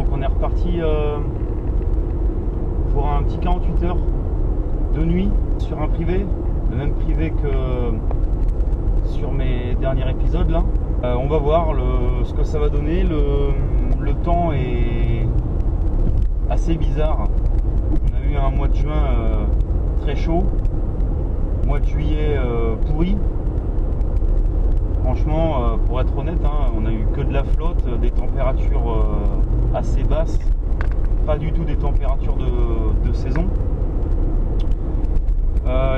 donc on est reparti pour un petit 48 heures de nuit sur un privé, le même privé que sur mes derniers épisodes là. On va voir ce que ça va donner. Le temps est assez bizarre. On a eu un mois de juin très chaud, mois de juillet pourri. Franchement, pour être honnête, on a eu que de la flotte, des températures assez basses, pas du tout des températures de saison.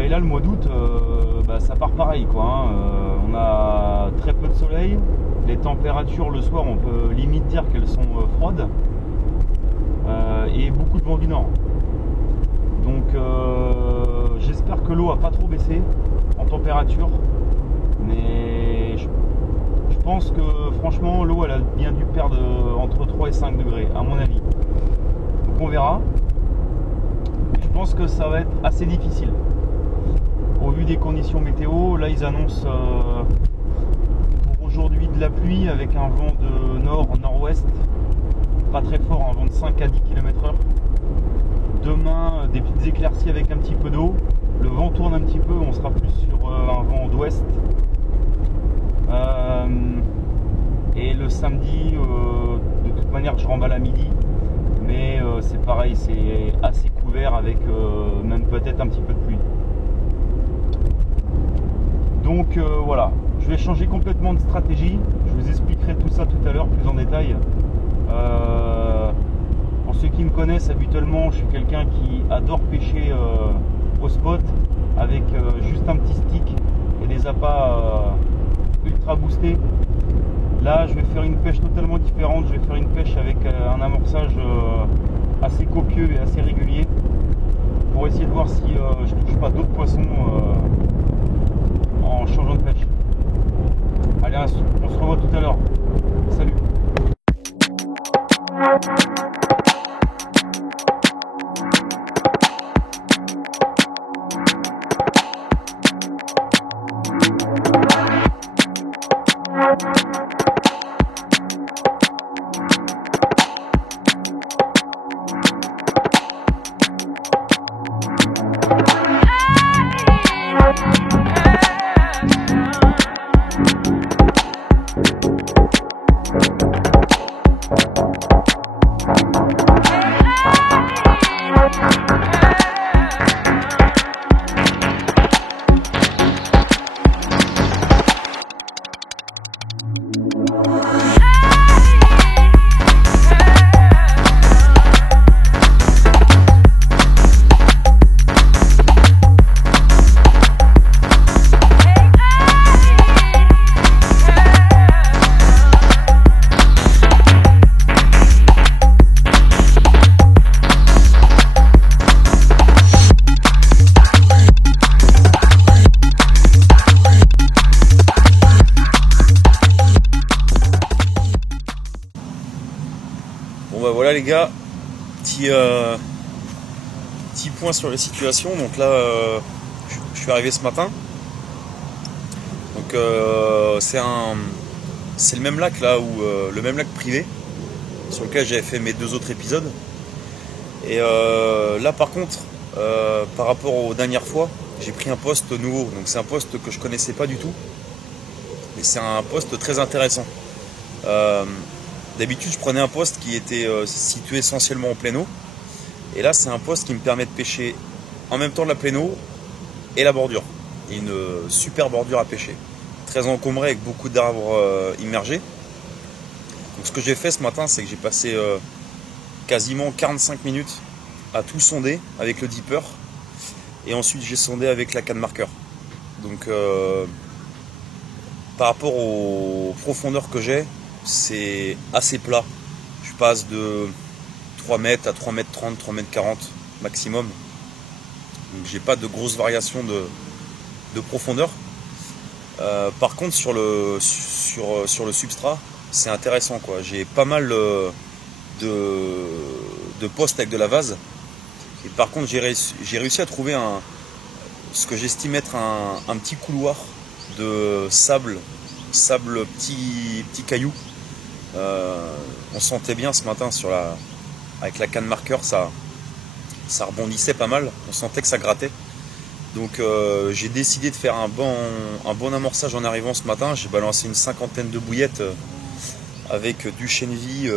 Et là, le mois d'août, ça part pareil, quoi. On a très peu de soleil, les températures le soir, on peut limite dire qu'elles sont froides, et beaucoup de vent du nord. Donc, j'espère que l'eau a pas trop baissé en température, mais je pense que franchement l'eau elle a bien dû perdre entre 3 et 5 degrés à mon avis. Donc on verra. Je pense que ça va être assez difficile. Au vu des conditions météo, là ils annoncent pour aujourd'hui de la pluie avec un vent de nord-nord-ouest, pas très fort, un vent de 5 à 10 km/h. Demain des petites éclaircies avec un petit peu d'eau. Le vent tourne un petit peu, on sera plus sur un vent d'ouest. Et le samedi, de toute manière, je remballe à midi, mais c'est pareil, c'est assez couvert avec même peut-être un petit peu de pluie. Donc voilà, je vais changer complètement de stratégie. Je vous expliquerai tout ça tout à l'heure plus en détail. Pour ceux qui me connaissent habituellement, je suis quelqu'un qui adore pêcher au spot avec juste un petit stick et des appâts ultra boostés. Là je vais faire une pêche totalement différente, je vais faire une pêche avec un amorçage assez copieux et assez régulier pour essayer de voir si je touche pas d'autres poissons en changeant de pêche. Allez, on se revoit tout à l'heure. Salut. Voilà les gars, petit point sur la situation. Donc là je suis arrivé ce matin, donc c'est le même lac là où le même lac privé sur lequel j'avais fait mes 2 autres épisodes. Et là par contre par rapport aux dernières fois, j'ai pris un poste nouveau. Donc c'est un poste que je connaissais pas du tout, mais c'est un poste très intéressant. D'habitude je prenais un poste qui était situé essentiellement en plein eau, et là c'est un poste qui me permet de pêcher en même temps de la pleine eau et la bordure. Il y a une super bordure à pêcher, très encombrée avec beaucoup d'arbres immergés. Donc ce que j'ai fait ce matin, c'est que j'ai passé quasiment 45 minutes à tout sonder avec le dipper, et ensuite j'ai sondé avec la canne marqueur. Donc par rapport aux profondeurs que j'ai, c'est assez plat. Je passe de 3 mètres à 3 mètres 30, 3 mètres 40 maximum. Donc j'ai pas de grosses variations de profondeur. Par contre sur le substrat, c'est intéressant quoi. J'ai pas mal de postes avec de la vase. Et par contre j'ai réussi à trouver ce que j'estime être un petit couloir de sable petit caillou, On sentait bien ce matin avec la canne marqueur, ça rebondissait pas mal, on sentait que ça grattait. Donc j'ai décidé de faire un bon amorçage en arrivant ce matin. J'ai balancé une 50aine de bouillettes avec du chènevis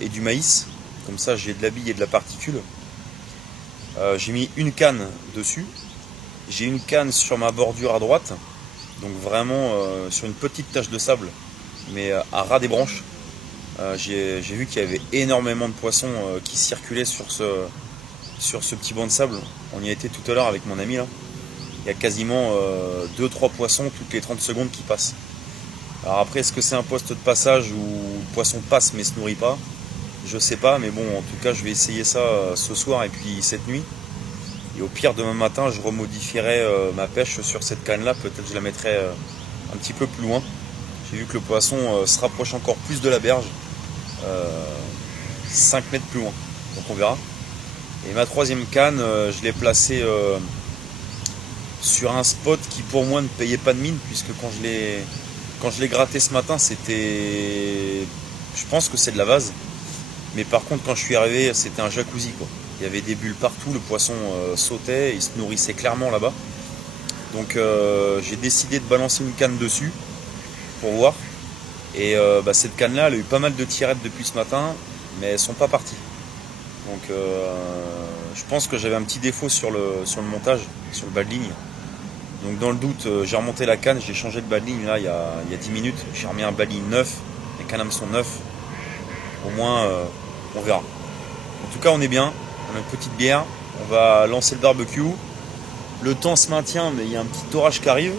et du maïs. Comme ça j'ai de la bille et de la particule. J'ai mis une canne dessus. J'ai une canne sur ma bordure à droite. Donc vraiment sur une petite tache de sable, mais à ras des branches. J'ai vu qu'il y avait énormément de poissons qui circulaient sur ce petit banc de sable. On y a été tout à l'heure avec mon ami là. Il y a quasiment 2-3 poissons toutes les 30 secondes qui passent. Alors après, est-ce que c'est un poste de passage où le poisson passe mais se nourrit pas? Je sais pas, mais bon, en tout cas, je vais essayer ça ce soir et puis cette nuit. Et au pire, demain matin, je remodifierai ma pêche sur cette canne-là. Peut-être je la mettrai un petit peu plus loin. J'ai vu que le poisson se rapproche encore plus de la berge. 5 mètres plus loin. Donc on verra. Et ma troisième canne, je l'ai placée sur un spot qui pour moi ne payait pas de mine, puisque quand je l'ai gratté ce matin, c'était... Je pense que c'est de la vase. Mais par contre, quand je suis arrivé, c'était un jacuzzi, quoi. Il y avait des bulles partout, le poisson sautait, il se nourrissait clairement là-bas. Donc j'ai décidé de balancer une canne dessus pour voir. Et cette canne-là, elle a eu pas mal de tirettes depuis ce matin, mais elles sont pas parties. Donc je pense que j'avais un petit défaut sur le montage, sur le bas de ligne. Donc dans le doute, j'ai remonté la canne, j'ai changé de bas de ligne là il y a 10 minutes. J'ai remis un bas de ligne neuf, les cannes hameçons neufs. Au moins on verra. En tout cas on est bien, on a une petite bière, on va lancer le barbecue. Le temps se maintient, mais il y a un petit orage qui arrive.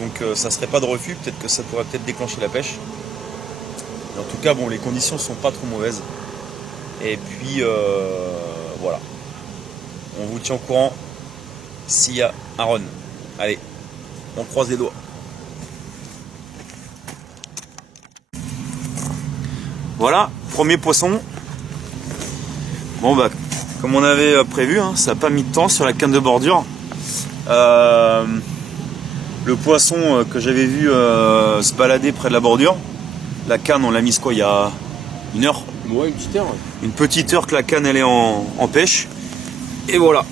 Donc ça serait pas de refus, peut-être que ça pourrait peut-être déclencher la pêche. Mais en tout cas bon, les conditions sont pas trop mauvaises. Et puis voilà. On vous tient au courant s'il y a un run. Allez, on croise les doigts. Voilà, premier poisson. Bon bah, comme on avait prévu, hein, ça n'a pas mis de temps sur la canne de bordure. Le poisson que j'avais vu se balader près de la bordure, la canne on l'a mise quoi, il y a une heure? Ouais, une petite heure. Ouais. Une petite heure que la canne elle est en pêche. Et voilà.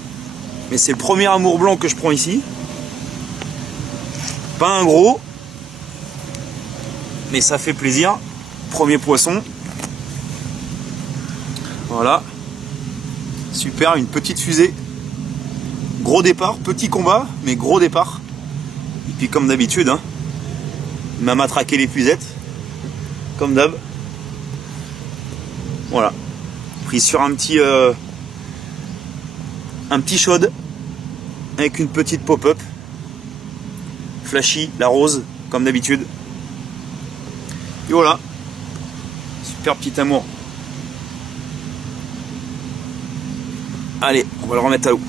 Mais c'est le premier amour blanc que je prends ici. Pas un gros, mais ça fait plaisir. Premier poisson. Voilà. Super, une petite fusée. Gros départ, petit combat, mais gros départ. Et puis comme d'habitude, hein, il m'a matraqué les puisettes. Comme d'hab. Voilà. Pris sur un petit chaude avec une petite pop-up. Flashy, la rose, comme d'habitude. Et voilà. Super petit amour. Allez, on va le remettre à l'eau.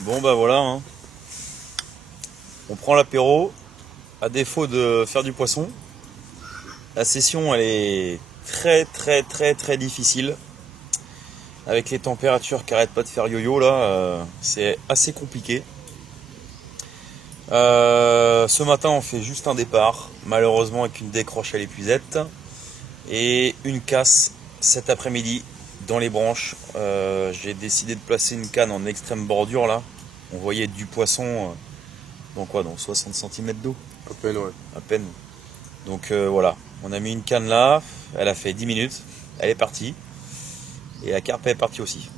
Bon bah voilà, hein. On prend l'apéro. À défaut de faire du poisson, la session elle est très difficile. Avec les températures qui arrêtent pas de faire yo-yo là, c'est assez compliqué. Ce matin on fait juste un départ, malheureusement avec une décroche à l'épuisette et une casse cet après-midi dans les branches. J'ai décidé de placer une canne en extrême bordure là. On voyait du poisson dans quoi, dans 60 cm d'eau. À peine, ouais. À peine. Donc voilà, on a mis une canne là, elle a fait 10 minutes, elle est partie. Et la carpe est partie aussi.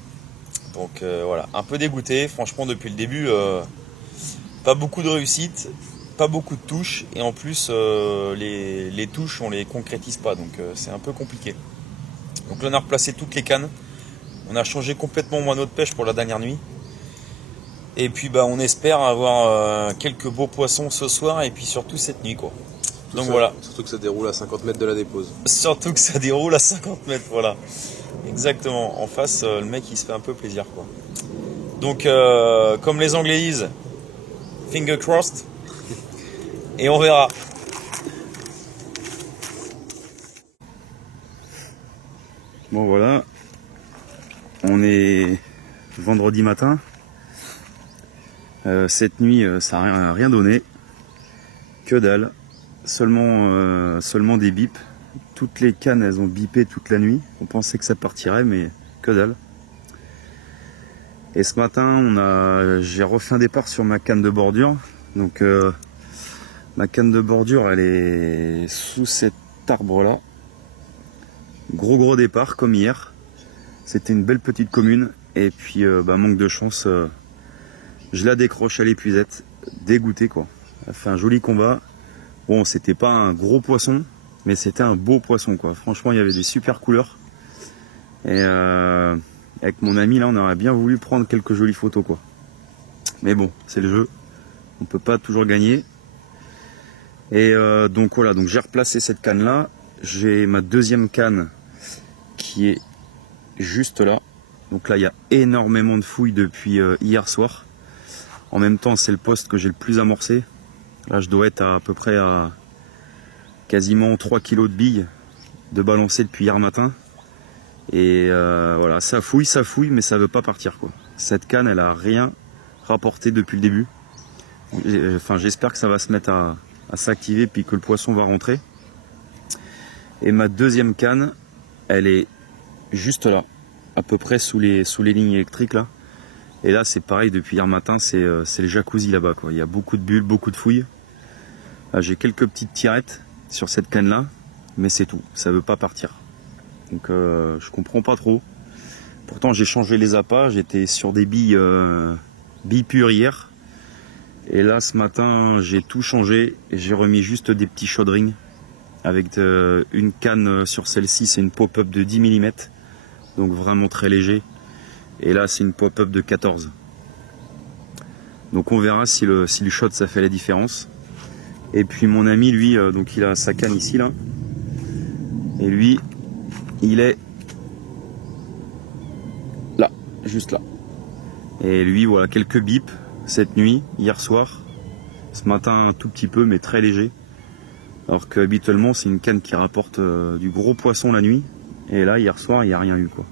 Donc voilà, un peu dégoûté, franchement depuis le début, pas beaucoup de réussite, pas beaucoup de touches. Et en plus, les touches, on les concrétise pas, donc c'est un peu compliqué. Donc là on a replacé toutes les cannes. On a changé complètement moineau de pêche pour la dernière nuit. Et puis bah on espère avoir quelques beaux poissons ce soir et puis surtout cette nuit quoi. Donc voilà. Surtout que ça déroule à 50 mètres de la dépose. Surtout que ça déroule à 50 mètres, voilà. Exactement. En face, le mec il se fait un peu plaisir quoi. Donc comme les Anglais disent, finger crossed. Et on verra. Bon voilà. On est vendredi matin. Cette nuit, ça n'a rien donné. Que dalle. Seulement des bips. Toutes les cannes, elles ont bipé toute la nuit. On pensait que ça partirait, mais que dalle. Et ce matin, j'ai refait un départ sur ma canne de bordure. Donc, ma canne de bordure, elle est sous cet arbre-là. Gros départ, comme hier. C'était une belle petite commune. Et puis, manque de chance, je la décroche à l'épuisette. Dégoûté, quoi. Elle a fait un joli combat. Bon, c'était pas un gros poisson, mais c'était un beau poisson, quoi. Franchement, il y avait des super couleurs. Et avec mon ami, là, on aurait bien voulu prendre quelques jolies photos, quoi. Mais bon, c'est le jeu. On peut pas toujours gagner. Et donc voilà, donc j'ai replacé cette canne-là. J'ai ma deuxième canne qui est juste là. Donc là, il y a énormément de fouilles depuis hier soir. En même temps, c'est le poste que j'ai le plus amorcé. Là, je dois être à peu près à quasiment 3 kg de billes de balancer depuis hier matin. Et voilà, ça fouille, mais ça veut pas partir, quoi. Cette canne, elle a rien rapporté depuis le début. Enfin, j'espère que ça va se mettre à s'activer puis que le poisson va rentrer. Et ma deuxième canne, elle est juste là, à peu près sous les lignes électriques là. Et là, c'est pareil, depuis hier matin, c'est le jacuzzi là-bas, quoi. Il y a beaucoup de bulles, beaucoup de fouilles. Là, j'ai quelques petites tirettes sur cette canne là, mais c'est tout, ça veut pas partir. Donc je comprends pas trop. Pourtant, j'ai changé les appâts, j'étais sur des billes pures hier. Et là, ce matin, j'ai tout changé et j'ai remis juste des petits chaudrings avec une canne sur celle-ci, c'est une pop-up de 10 mm, donc vraiment très léger. Et là, c'est une pop-up de 14. Donc on verra si le shot ça fait la différence. Et puis mon ami, lui, donc il a sa canne ici là, et lui, il est là, juste là. Et lui, voilà, quelques bips cette nuit, hier soir. Ce matin, un tout petit peu, mais très léger. Alors qu'habituellement, c'est une canne qui rapporte du gros poisson la nuit. Et là, hier soir, il n'y a rien eu, quoi.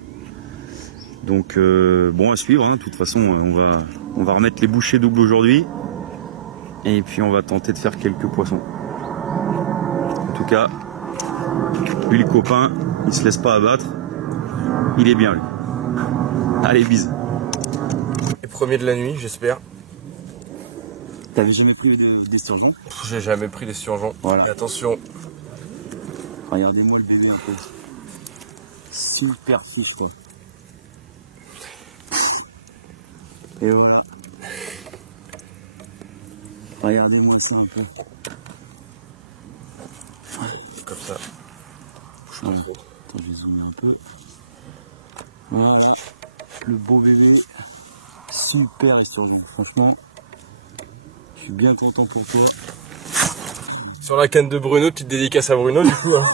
Donc, bon, à suivre. Hein. De toute façon, on va remettre les bouchées doubles aujourd'hui. Et puis, on va tenter de faire quelques poissons. En tout cas, lui, le copain, il se laisse pas abattre. Il est bien, lui. Allez, bise. Et premier de la nuit, j'espère. T'avais jamais pris d'esturgeon? J'ai jamais pris d'esturgeon. Voilà. Et attention. Regardez-moi le bébé un peu. Super fiche, quoi. Et voilà. Regardez-moi ça un peu. Comme ça. Voilà. Attends, je vais zoomer un peu. Voilà. Le beau bébé. Super esturgeon. Franchement, je suis bien content pour toi. Sur la canne de Bruno, petite dédicace à Bruno du coup. Hein.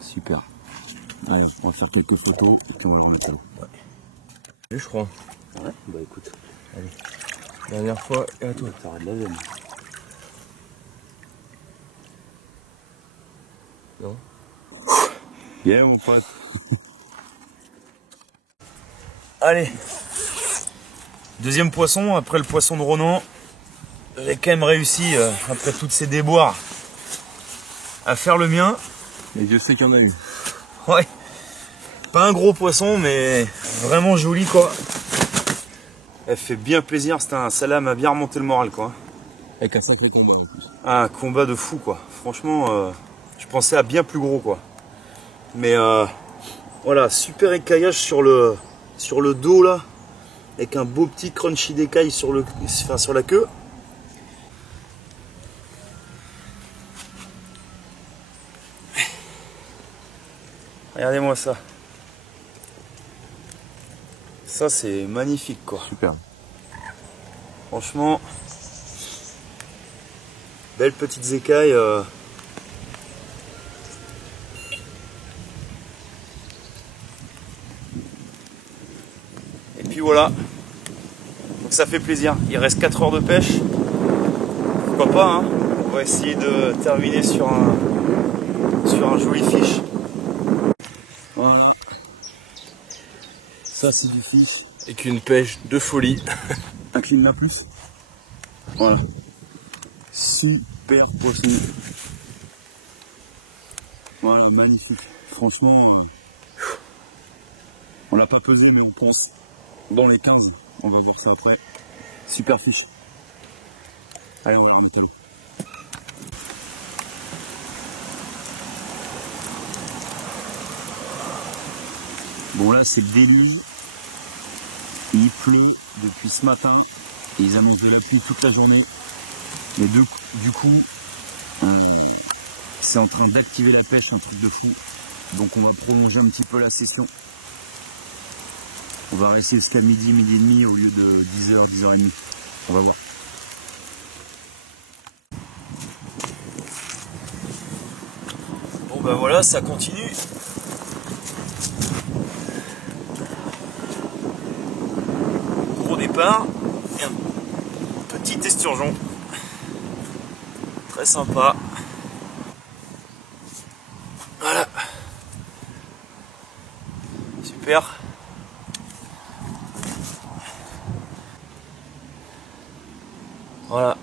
Super. Allez, on va faire quelques photos et puis on va remettre à l'eau. Ouais. Je crois. Ouais, bah écoute. Allez. Dernière fois, et à toi. T'auras de la veine. Non. Bien mon pote. Allez, deuxième poisson, après le poisson de Ronan. J'ai quand même réussi, après toutes ces déboires, à faire le mien. Et je sais qu'il y en a eu. Ouais, pas un gros poisson, mais vraiment joli, quoi. Elle fait bien plaisir, celle-là m'a bien remonté le moral, quoi. Avec un sacré combat en plus. Ah, combat de fou, quoi. Franchement, je pensais à bien plus gros, quoi. Mais voilà, super écaillage sur le dos là, avec un beau petit crunchy d'écaille sur la queue. Regardez-moi ça. Ça c'est magnifique, quoi. Super. Franchement, belles petites écailles. Et puis voilà. Donc ça fait plaisir. Il reste 4 heures de pêche. Pourquoi pas, hein. va essayer de terminer sur un joli fiche. Voilà. Ça c'est du fiche. Avec une pêche de folie. Un climat plus. Voilà. Super poisson. Voilà, magnifique. Franchement, on l'a pas pesé, mais on pense dans les 15. On va voir ça après. Super fiche. Allez, on va remonter à l'eau. Bon là c'est le déluge. Il pleut depuis ce matin et ils annoncent de la pluie toute la journée. Mais du coup, c'est en train d'activer la pêche, un truc de fou. Donc on va prolonger un petit peu la session. On va rester jusqu'à midi, midi et demi au lieu de 10h, 10h30. On va voir. Bon ben voilà, ça continue. Gros départ. Et un petit esturgeon. Très sympa. Voilà. Super. Voilà.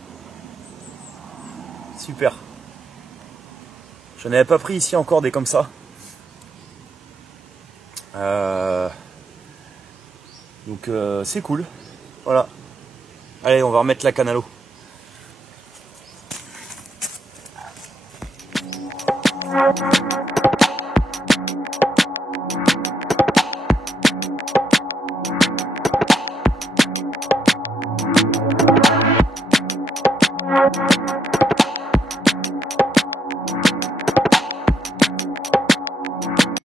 Super. Je n'avais pas pris ici encore des comme ça. Donc c'est cool. Voilà. Allez, on va remettre la canne à l'eau.